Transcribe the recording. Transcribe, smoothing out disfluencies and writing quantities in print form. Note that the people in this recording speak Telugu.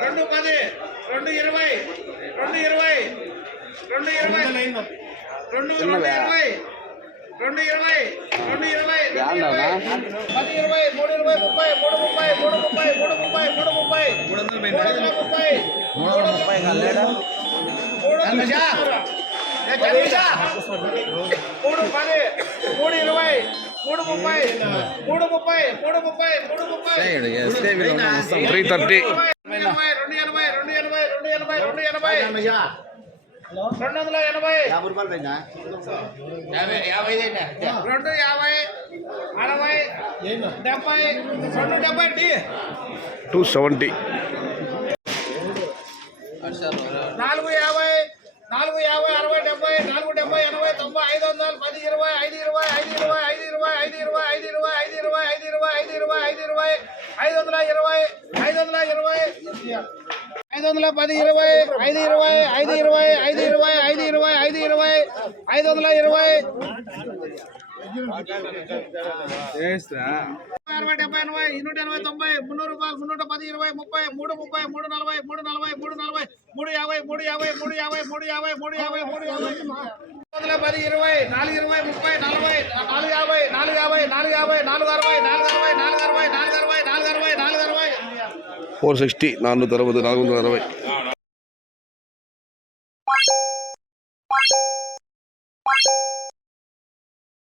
రెండు 10 రెండు 20 రెండు 20 రెండు 20 రెండు 20 రెండు 20 రెండు 20 రెండు 20 10 20 3 20 30 3 270. 460 460.